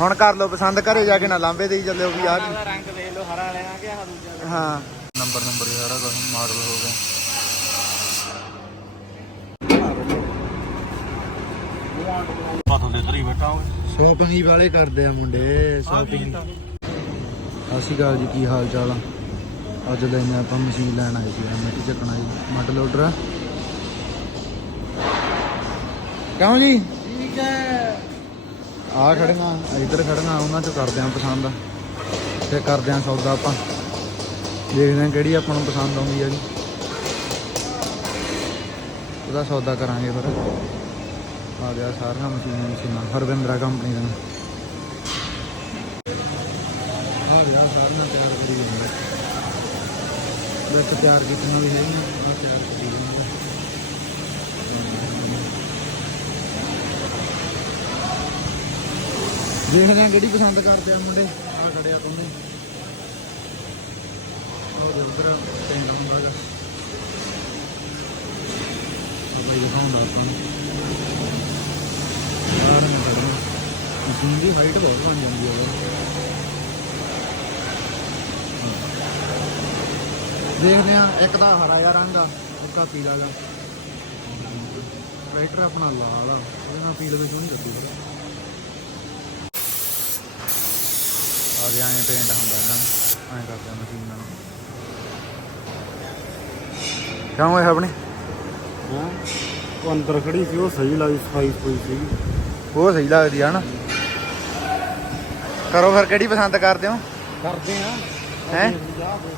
ਹੁਣ ਕਰ ਲਓ ਪਸੰਦ ਘਰੇ ਜਾ ਕੇ ਨਾ ਲਾਂਬੇ ਦੇਈ ਚੱਲਿਓ ਵੀ ਆ ਦਾ ਰੰਗ ਦੇਖ ਲਓ ਹਰਾ ਲੈਣਾ ਕਿ ਆਹ ਦੂਜਾ ਹਾਂ। ਨੰਬਰ ਨੰਬਰ ਸਾਰਾ ਕੁਝ ਮਾਡਲ ਹੋ ਗਿਆ। ਬੈਠਾ ਹੋਵੇ ਸ਼ਾਪਿੰਗ ਵਾਲੇ ਕਰਦੇ ਆ ਮੁੰਡੇ ਸ਼ਾਪਿੰਗ ਅਸੀਂ ਗੱਲ ਜੀ ਕੀ ਹਾਲ ਚਾਲ ਆ? ਅੱਜ ਲੈਣੇ ਆਪਾਂ ਮਸ਼ੀਨ ਲੈਣ ਆਏ ਸੀ ਮਿੱਟੀ ਚੱਕਣਾ ਜੀ ਮੱਡ ਲੋਡਰ। ਕਿਉਂ ਜੀ? ਠੀਕ ਹੈ। ਆ ਖੜੀਆਂ ਇੱਧਰ ਖੜੀਆਂ ਉਹਨਾਂ ਚੋਂ ਕਰਦੇ ਆਂ ਪਸੰਦ। ਤੇ ਕਰਦੇ ਆਂ ਸੌਦਾ ਆਪਾਂ। ਦੇਖਦੇ ਆਂ ਕਿਹੜੀ ਆਪਾਂ ਨੂੰ ਪਸੰਦ ਆਉਂਦੀ ਆ ਜੀ। ਉਹਦਾ ਸੌਦਾ ਕਰਾਂਗੇ ਫਿਰ। ਆ ਗਿਆ ਸਾਰੀਆਂ ਮਸ਼ੀਨਾਂ ਮਸ਼ੀਨਾਂ, ਹਰਵਿੰਦਰਾ ਕੰਪਨੀ ਦੀਆਂ। ਆ ਗਿਆ ਸਾਰੀਆਂ ਤਿਆਰ ਕਰੀ ਗਈਆਂ ਵਿੱਚ ਤਿਆਰ ਕੀਤੀਆਂ ਵੀ ਹੈਗੀਆਂ, ਆ ਤਿਆਰ ਕਰੀ ਗਈਆਂ ਦੇਖਦੇ ਆ ਕਿਹੜੀ ਪਸੰਦ ਕਰਦੇ ਆ ਮੁੰਡੇ। ਆ ਖੜੇ ਆ ਦੋਨੇ ਉਹ ਦੇ ਉਧਰ ਟੈਂਡ ਹੁੰਦਾ ਹੈਗਾ। ਆ ਬਈ ਦਿਖਾਉਂਦਾ ਆਪਾਂ ਯਾਰ, ਮੈਂ ਕਰਨਾ ਮਸ਼ੀਨ ਦੀ ਹਾਈਟ ਬਹੁਤ ਬਣ ਜਾਂਦੀ ਹੈ। ਦੇਖਦੇ ਆ ਇੱਕ ਦਾ ਹਰਾ ਜਿਹਾ ਰੰਗ ਆ, ਇੱਕ ਪੀਲਾ ਜਿਹਾ। ਟਰੈਕਟਰ ਆਪਣਾ ਲਾਲ ਆ, ਉਹਦੇ ਨਾਲ ਪੀਲੇ ਵਿੱਚ ਨਹੀਂ ਲੱਗੀ ਫਿਰ ਆ ਗਿਆ ਐਂ ਪੇਂਟ ਹੁੰਦਾ ਇਹਨਾਂ ਨੂੰ ਐਂ ਕਰਦੇ ਮਸ਼ੀਨਾਂ ਨੂੰ ਕਿਉਂ ਹੋਇਆ ਆਪਣੇ? ਹਾਂ? ਉਹ ਅੰਦਰ ਖੜੀ ਸੀ ਉਹ ਸਹੀ ਲਾਈ ਸਫ਼ਾਈ ਸਫ਼ਾਈ ਸੀ। ਉਹ ਸਹੀ ਲੱਗਦੀ ਆ ਨਾ। ਕਰੋ ਫਿਰ ਕਿਹੜੀ ਪਸੰਦ ਕਰਦੇ ਹੋ? ਕਰਦੇ ਆ। ਹੈਂ?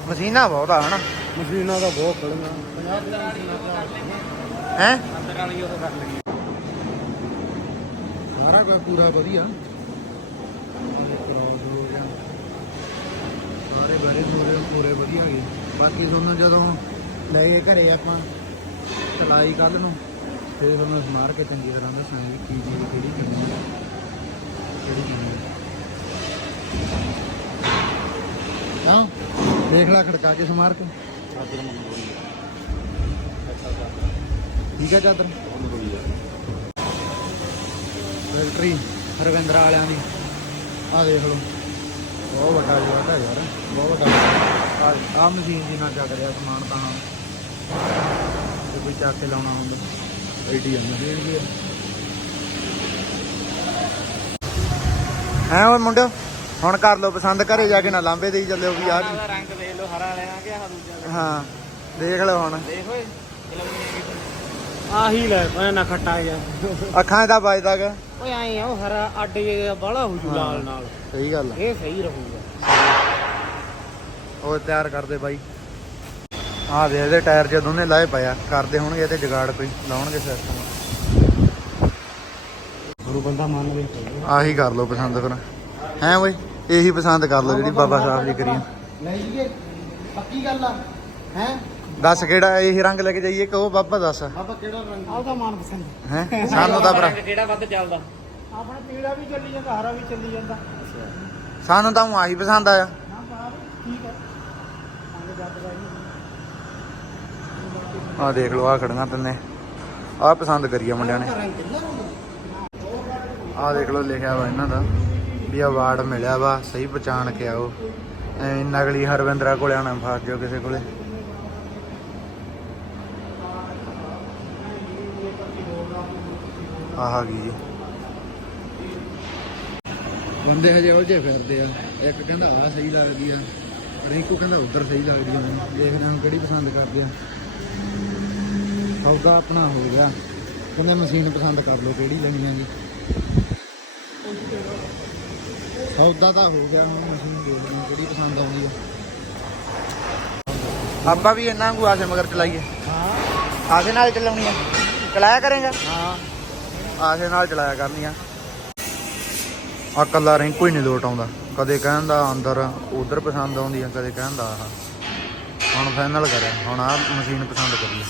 ਮਸ਼ੀਨਾਂ ਬਹੁਤ ਆ ਹਨਾ? ਮਸ਼ੀਨਾਂ ਦਾ ਬਹੁਤ ਖੜੀਆਂ। 50 ਮਸ਼ੀਨਾਂ ਹੈ? ਅੰਦਰ ਵਾਲੀ ਉਹ ਕਰ ਲਈ ਸਾਰਾ ਕੁਝ ਪੂਰਾ ਵਧੀਆ। ਸਾਰੇ ਬਾਰੇ ਸੋਰੇ ਪੂਰੇ ਵਧੀਆ ਗਏ। ਬਾਕੀ ਤੁਹਾਨੂੰ ਜਦੋਂ ਲੈ ਗਏ ਘਰੇ ਆਪਾਂ ਚਲਾਈ ਕੱਲ ਨੂੰ ਫਿਰ ਤੁਹਾਨੂੰ ਸਮਾਰ ਕੇ ਚੰਗੀ ਤਰ੍ਹਾਂ ਦੱਸਾਂਗੇ ਕੀ ਚੀਜ਼ ਕਿਹੜੀ ਕਰਨੀ ਹੈ, ਕਿਹੜੀ ਕਰਨੀ ਹਾਂ ਦੇਖ ਲੈ ਖੜਕਾ ਕੇ ਸਮਾਰ ਕੇ। ਆਦਰ ਮੰਨ ਠੀਕ ਹੈ ਚਾਦਰ? ਫੈਕਟਰੀ ਹਰਵਿੰਦਰਾ ਵਾਲਿਆਂ ਦੀ। ਆ ਦੇਖ ਲਓ। ਬਹੁਤ ਵੱਡਾ ਜਵਾਬ ਹੈ ਯਾਰ ਬਹੁਤ ਵੱਡਾ ਆ ਆ ਮਸ਼ੀਨ ਨਾਲ ਚੱਕ ਰਿਹਾ ਸਮਾਨ ਤਾਂ ਹਾਂ ਜੇ ਕੋਈ ਚੱਕ ਕੇ ਲਾਉਣਾ ਹੁੰਦਾ। ਐਡੀ ਮਸ਼ੀਨ ਵੀ ਹੈ। ਓਏ ਮੁੰਡਿਓ ਹੁਣ ਕਰ ਲਓ ਪਸੰਦ ਘਰੇ ਜਾ ਕੇ ਨਾ ਲਾਂਬੇ ਦੇਈ ਚੱਲਿਓ ਵੀ ਆ ਦਾ ਰੰਗ ਦੇਖ ਲਓ ਹਰਾ ਲੈਣਾ ਕਿ ਆਹ ਦੂਜਾ ਹਾਂ ਦੇਖ ਲਓ ਹੁਣ। ਦੇਖ ਓਏ ਆਹੀ ਲੈ ਮੈਂ ਨਾ ਖੱਟਾ ਗਿਆ ਅੱਖਾਂ ਦਾ ਵੱਜਦਾ ਗਾ। ਓਏ ਆਏ ਆ ਉਹ ਹਰਾ ਅੱਡ ਜੇ ਬਾਲਾ ਹੋ ਜੂ। ਲਾਲ ਨਾਲ। ਸਹੀ ਗੱਲ ਆ। ਇਹ ਸਹੀ ਰਹੂਗਾ। ਉਹ ਤਿਆਰ ਕਰਦੇ ਬਾਈ। ਆਹ ਦੇ ਇਹਦੇ ਟਾਇਰ ਜੇ ਦੋਨੇ ਲਾਏ ਪਿਆ ਕਰਦੇ ਹੋਣਗੇ ਤੇ ਜਗਾੜ ਕੋਈ ਲਾਉਣਗੇ ਸਿਸਟਮ ਗੁਰੂ ਬੰਦਾ ਮੰਨ ਲੈ ਆਹੀ ਕਰ ਲਓ ਪਸੰਦ ਫਿਰ। ਹੈ ਓਏ ਇਹੀ ਪਸੰਦ ਕਰ ਲਓ ਜਿਹੜੀ ਬਾਬਾ ਸਾਹਿਬ ਦੀ ਕਰੀ ਲੈ ਜੀਏ ਪੱਕੀ ਗੱਲ ਆ। ਹੈ? ਦੱਸ ਕਿਹੜਾ ਇਹ ਰੰਗ ਲੈ ਕੇ ਜਾਈਏ ਕਿ ਉਹ ਬਾਬਾ ਦੱਸ? ਬਾਬਾ ਕਿਹੜਾ ਰੰਗ? ਆਉਦਾ ਮਨ ਪਸੰਦ। ਹੈ? ਸਾਨੂੰ ਤਾਂ ਭਰਾ ਕਿਹੜਾ ਵੱਧ ਚੱਲਦਾ? ਆਪਣਾ ਪੀਲਾ ਵੀ ਚੱਲੀ ਜਾਂਦਾ ਹਰਾ ਵੀ ਚੱਲੀ ਜਾਂਦਾ। ਸਾਨੂੰ ਤਾਂ ਊਂ ਆਹੀ ਪਸੰਦ ਆਇਆ। ਠੀਕ ਹੈ। ਆਹ ਦੇਖ ਲਓ ਆਹ ਖੜੀਆਂ ਤਿੰਨੇ। ਆਹ ਪਸੰਦ ਕਰੀ ਆ ਮੁੰਡਿਆਂ ਨੇ। ਆਹ ਦੇਖ ਲਓ ਲਿਖਿਆ ਵਾ ਇਹਨਾਂ ਦਾ ਵੀ ਅਵਾਰਡ ਮਿਲਿਆ ਵਾ ਸਹੀ ਪਛਾਣ ਕੇ ਆਓ। ਐ ਨਕਲੀ ਹਰਵਿੰਦਰਾ ਕੋਲੇ ਆਣਾ ਫਸ ਜਾਓ ਕਿਸੇ ਕੋਲੇ। ਆਹ ਆ ਗਈ ਜੀ। ਬੰਦੇ ਹਜੇ ਉਲਝੇ ਫਿਰਦੇ ਆ। ਇੱਕ ਕਹਿੰਦਾ ਆਹ ਸਹੀ ਲੱਗਦੀ ਆ ਰਿੰਕੂ ਕਹਿੰਦਾ ਉਧਰ ਸਹੀ ਲੱਗਦੀ ਆ। ਦੇਖਦੇ ਹਾਂ ਕਿਹੜੀ ਪਸੰਦ ਕਰਦੇ ਆ। ਸੌਦਾ ਆਪਣਾ ਹੋ ਗਿਆ। ਕਹਿੰਦੇ ਮਸ਼ੀਨ ਪਸੰਦ ਕਰ ਲਓ ਕਿਹੜੀ ਲੈਣੀ ਆ ਜੀ। ਸੌਦਾ ਤਾਂ ਹੋ ਗਿਆ ਹੁਣ ਮਸ਼ੀਨ ਦੇਖਦੇ ਹਾਂ ਕਿਹੜੀ ਪਸੰਦ ਆਉਂਦੀ ਆ। ਆਪਾਂ ਵੀ ਇਹਨਾਂ ਨੂੰ ਆਸੇ ਮਗਰ ਚਲਾਈਏ। ਹਾਂ। ਆਸੇ ਨਾਲ ਚਲਾਉਣੀ ਆ। ਚਲਾਇਆ ਕਰੇਗਾ? ਹਾਂ। ਆਸੇ ਨਾਲ ਚਲਾਇਆ ਕਰਨੀ ਆ। ਆ ਕੱਲਾ ਰਿੰਕੂ ਹੀ ਨਹੀਂ ਲੋਟ ਆਉਂਦਾ। ਕਦੇ ਕਹਿੰਦਾ ਅੰਦਰ ਉਧਰ ਪਸੰਦ ਆਉਂਦੀ ਆ ਕਦੇ ਕਹਿੰਦਾ ਆਹ। ਹੁਣ ਫਾਈਨਲ ਕਰਿਆ। ਹੁਣ ਆ ਮਸ਼ੀਨ ਪਸੰਦ ਕਰੀ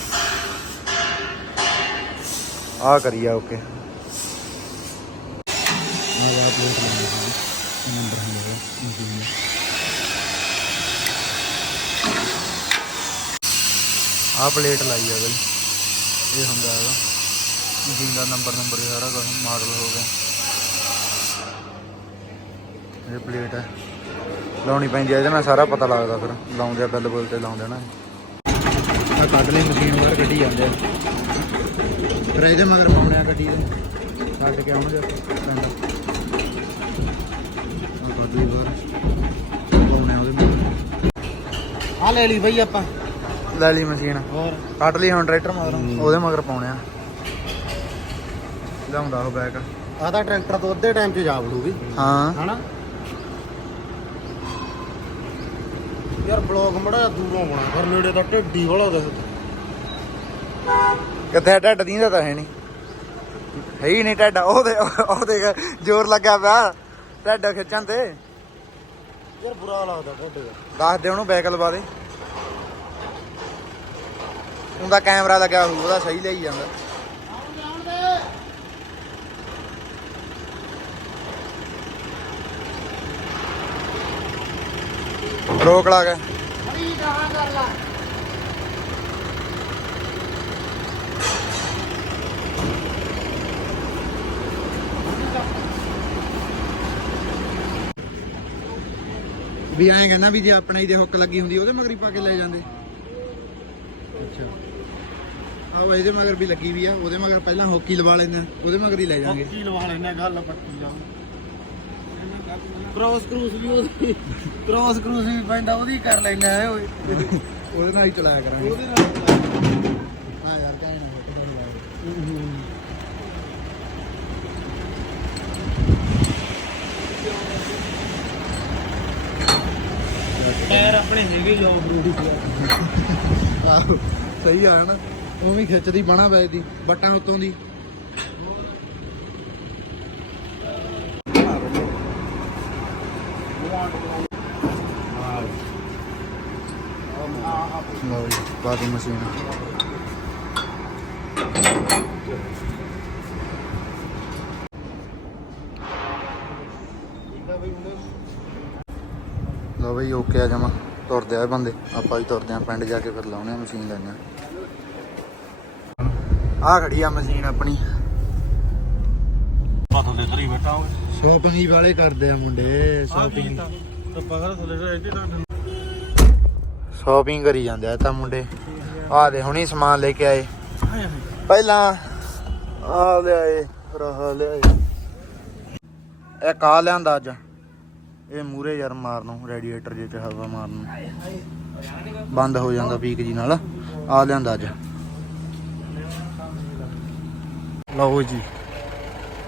ਆ। ਕਰੀ ਆ ਓਕੇ ਆ ਵਾ ਪਲੇਟ ਨੰਬਰ ਮਸ਼ੀਨ ਆ ਪਲੇਟ ਲਾਈ ਆ ਬਈ। ਇਹ ਹੁੰਦਾ ਹੈਗਾ। ਮਸ਼ੀਨ ਦਾ ਨੰਬਰ ਨੰਬਰ ਸਾਰਾ ਕੁਝ ਮਾਡਲ ਹੋ ਗਿਆ। ਇਹ ਪਲੇਟ ਹੈ। ਲਾਉਣੀ ਪੈਂਦੀ ਹੈ ਇਹਦੇ ਨਾਲ ਸਾਰਾ ਪਤਾ ਲੱਗਦਾ ਫਿਰ। ਲਾਉਂਦੇ ਆ ਬਿੱਲ ਬੁੱਲ ਤੇ ਲਾਉਂਦੇ ਨਾ। ਆ ਕੱਢ ਲਈ ਮਸ਼ੀਨ ਬਾਹਰ ਕੱਢੀ ਜਾਂਦੇ ਆ। ਫਿਰ ਇਹਦੇ ਮਗਰ ਪਾਉਣੇ ਆ ਗੱਡੀ ਦੇ ਕੱਢ ਕੇ ਆਉਣਗੇ ਆਪਾਂ। ਕੱਢ ਲਈ ਬਾਹਰ। ਪਾਉਣੇ ਆ ਉਹਦੇ ਮਗਰ। ਆ ਲੈ ਲਈ ਬਈ ਆਪਾਂ। ਲੈ ਲਈ ਮਸ਼ੀਨ। ਹੋਰ? ਕੱਢ ਲਈ ਹੁਣ ਟਰੈਕਟਰ ਮਗਰ। ਉਹਦੇ ਮਗਰ ਪਾਉਣੇ ਆ। ਲਿਆਉਂਦਾ ਉਹ ਬੈਗ ਆ ਤਾਂ ਟਰੈਕਟਰ ਤੋਂ ਅੱਧੇ ਟਾਈਮ 'ਚ ਜਾ ਵੜੂਗੀ ਹਾਂ। ਹਨਾ? ਯਾਰ ਬਲੌਗ ਮੜਾ ਦੂਰੋਂ ਬਣਾ ਪਰ ਨੇੜੇ ਤਾਂ ਢਿੱਡੀ ਵਾਲਾ ਦੇਖ ਕਿੱਥੇ ਢੱਡ ਦੀਂਦਾ ਤਾਂ ਹੈ ਨਹੀਂ ਹੈ ਹੀ ਨਹੀਂ ਢੱਡ ਉਹ ਦੇ ਉਹ ਦੇਖ ਜ਼ੋਰ ਲੱਗਾ ਪਿਆ। ਢੱਡ ਖਿੱਚਣ ਤੇ। ਯਾਰ ਬੁਰਾ ਲੱਗਦਾ ਢਿੱਡ ਦਾ ਦੱਸ ਦੇ ਉਹਨੂੰ ਬੈਕ ਲਵਾ ਦੇ। ਉਹਦਾ ਕੈਮਰਾ ਲੱਗਿਆ ਹੋਊ, ਉਹਦਾ ਸਹੀ ਲਈ ਜਾਂਦਾ। ਰੋਕ ਲਾ ਕੇ। ਵੀ ਐਂ ਕਹਿੰਦਾ ਵੀ ਜੇ ਆਪਣੇ ਹੀ ਦੇ ਹੁੱਕ ਲੱਗੀ ਹੁੰਦੀ, ਉਹਦੇ ਮਗਰ ਪਾ ਕੇ ਲੈ ਜਾਂਦੇ। ਅੱਛਾ। ਆਹ ਇਹਦੇ ਮਗਰ ਵੀ ਲੱਗੀ ਵੀ ਆ ਉਹਦੇ ਮਗਰ ਪਹਿਲਾਂ ਹੋਕੀ ਲਵਾ ਲੈਂਦੇ ਆ, ਉਹਦੇ ਮਗਰ ਹੀ ਲੈ ਜਾਾਂਗੇ ਕੀ ਲਵਾ ਲੈਣਾ ਗੱਲ ਪੱਟੀ ਜਾ ਕ੍ਰੋਸ ਕਰੂਸ ਵੀ ਉਹਦੀ ਕ੍ਰੋਸ ਕਰੂਸ ਵੀ ਪੈਂਦਾ ਉਹਦੀ ਕਰ ਲੈਣਾ ਹੈ ਓਏ ਉਹਦੇ ਨਾਲ ਹੀ ਚਲਾਇਆ ਕਰਾਂਗੇ। ਉਹਦੇ ਨਾਲ ਹਾਂ ਯਾਰ ਕਹਿਣਾ ਹੈ ਟਾਇਰ ਆਪਣੇ ਹੈਗੇ ਜੋ ਬਰੂਡੀ ਆਹੋ ਸਹੀ ਆ ਨਾ ਉਹ ਵੀ ਖਿੱਚਦੀ ਬਣਾ ਵੱਜਦੀ ਬੱਟਾਂ ਉੱਤੋਂ ਦੀ। ਲਓ ਜੀ ਬਾਦੀ ਮਸ਼ੀਨ। ਲਓ ਬਈ ਓਕੇ ਆ ਜਮਾ। ਤੁਰਦੇ ਆ ਬੰਦੇ। ਆਪਾਂ ਵੀ ਤੁਰਦੇ ਆ, ਪਿੰਡ ਜਾ ਕੇ ਫਿਰ ਲਾਉਣੇ ਆ ਮਸ਼ੀਨ ਲੈਣੇ ਆ। ਆ ਖੜੀ ਆ ਮਸ਼ੀਨ ਆਪਣੀ। ਪਤਾ ਦੇ ਤਰੀ ਬੈਠਾ ਓਏ ਸ਼ਾਪਿੰਗ ਵਾਲੇ ਕਰਦੇ ਆ ਮੁੰਡੇ ਸ਼ਾਪਿੰਗ ਸ਼ਾਪਿੰਗ ਕਰੀ ਜਾਂਦੇ ਆ ਤਾਂ ਮੁੰਡੇ। ਆ ਦੇ ਹੁਣੀ ਸਮਾਨ ਲੈ ਕੇ ਆਏ। ਪਹਿਲਾਂ ਆ ਲਿਆਏ ਫਿਰ ਆਹ ਲਿਆਏ। ਇਹ ਕਾ ਲਿਆਂਦਾ ਅੱਜ? ਇਹ ਮੂਰੇ ਯਾਰ ਮਾਰਨ ਨੂੰ ਰੈਡੀਏਟਰ ਜੇ ਚ ਹਵਾ ਮਾਰਨ ਨੂੰ। ਬੰਦ ਹੋ ਜਾਂਦਾ ਪੀਕ ਜੀ ਨਾਲ। ਆ ਲਿਆਂਦਾ ਅੱਜ। ਲਓ ਜੀ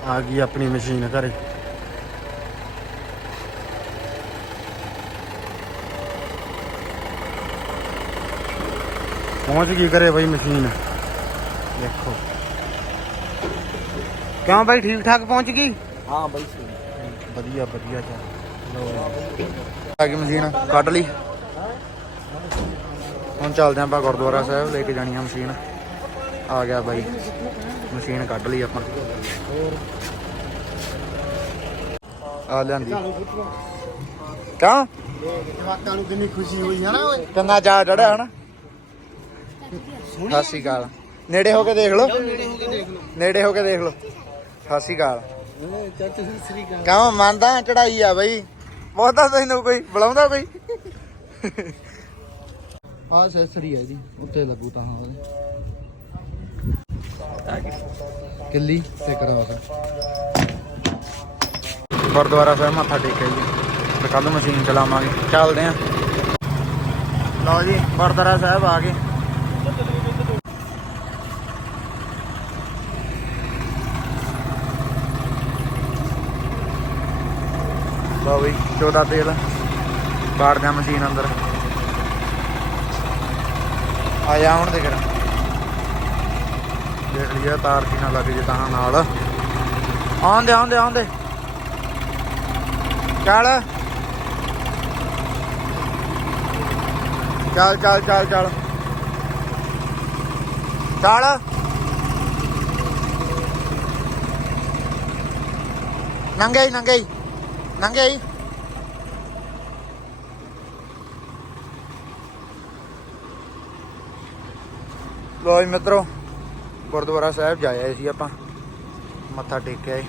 ਆ ਗਈ ਆਪਣੀ ਮਸ਼ੀਨ ਘਰੇ। ਪਹੁੰਚ ਗਈ ਘਰੇ ਬਈ ਮਸ਼ੀਨ। ਦੇਖੋ। ਕਿਉਂ ਬਾਈ ਠੀਕ ਠਾਕ ਪਹੁੰਚ ਗਈ? ਹਾਂ ਬਾਈ ਵਧੀਆ ਵਧੀਆ ਚੱਲ। ਆ ਗਈ ਮਸ਼ੀਨ ਕੱਢ ਲਈ। ਹੁਣ ਚੱਲਦੇ ਆਪਾਂ ਗੁਰਦੁਆਰਾ ਸਾਹਿਬ ਲੈ ਕੇ ਜਾਣੀ ਆ ਮਸ਼ੀਨ। ਆ ਗਿਆ ਬਾਈ। ਮਸ਼ੀਨ ਕੱਢ ਲਈ ਆਪਾਂ। ਆ ਲਿਆਂਦੀ। ਕਿਉਂ? ਜਵਾਕਾਂ ਨੂੰ ਕਿੰਨੀ ਖੁਸ਼ੀ ਹੋਈ ਹੈ ਨਾ ਓਏ ਕਿੰਨਾ ਚਾ ਚੜਿਆ ਹਨਾ? ਸਤਿ ਸ਼੍ਰੀ ਅਕਾਲ। ਨੇੜੇ ਹੋ ਕੇ ਦੇਖ ਲਓ। ਨੇੜੇ ਹੋ ਕੇ ਦੇਖ ਲਓ। ਸਤਿ ਸ਼੍ਰੀ ਅਕਾਲ। ਕਿਉਂ? ਮੰਨਦਾ ਚੜਾਈ ਆ ਬਈ। ਬਹੁਤਾ ਤੈਨੂੰ ਕੋਈ ਬੁਲਾਉਂਦਾ ਕੋਈ? ਆ ਸੈਸਰੀ ਹੈ ਜੀ ਉੱਤੇ ਲੱਗੂ ਤਾਂ ਹਾਂ। ਕਿੱਲੀ ਤੇ ਕਰਾਸ ਗੁਰਦੁਆਰਾ ਸਾਹਿਬ ਮੱਥਾ ਟੇਕਿਆ ਜੀ। ਤੇ ਕੱਲ ਮਸ਼ੀਨ ਚਲਾਵਾਂਗੇ। ਚੱਲਦੇ ਆਂ। ਲਓ ਜੀ, ਗੁਰਦੁਆਰਾ ਸਾਹਿਬ ਆ ਗਏ। ਲਓ ਬਈ 14 ਤੇਲ ਕਾੜਦੇ ਆ ਮਸ਼ੀਨ ਅੰਦਰ। ਆ ਜਾ ਹੁਣ ਦੇ ਕਰ ਦੇਖ ਲਿਆ ਤਾਰ ਕੀ ਨਾ ਲੱਗ ਜੇ ਤਾਂ ਨਾਲ। ਆਉਂਦੇ ਆਉਂਦੇ ਆਉਂਦੇ। ਚੱਲ। ਚੱਲ ਚੱਲ ਚੱਲ ਚੱਲ। ਚੱਲ। ਨੰਗੇ ਨੰਗੇ। ਨੰਗੇ। ਲੋ ਜੀ ਮਿੱਤਰੋ। ਗੁਰਦੁਆਰਾ ਸਾਹਿਬ ਜਾਇਆ ਸੀ ਆਪਾਂ। ਮੱਥਾ ਟੇਕਿਆ ਏ।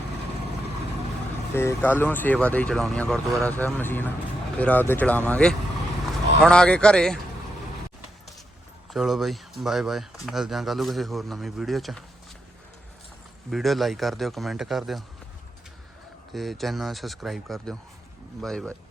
ਤੇ ਕੱਲ ਨੂੰ ਸੇਵਾ ਦੇ ਹੀ ਚਲਾਉਣੀ ਆ ਗੁਰਦੁਆਰਾ ਸਾਹਿਬ ਮਸ਼ੀਨ। ਫਿਰ ਆਪਦੇ ਚਲਾਵਾਂਗੇ। ਹੁਣ ਆ ਗਏ ਘਰੇ। ਚਲੋ ਬਾਈ, ਬਾਏ ਬਾਏ। ਮਿਲਦੇ ਹਾਂ ਕੱਲ ਨੂੰ ਕਿਸੇ ਹੋਰ ਨਵੀਂ ਵੀਡੀਓ 'ਚ। ਵੀਡੀਓ ਲਾਈਕ ਕਰ ਦਿਓ ਕਮੈਂਟ ਕਰ ਦਿਓ। ਤੇ ਚੈਨਲ ਸਬਸਕ੍ਰਾਈਬ ਕਰ ਦਿਓ। Bye bye.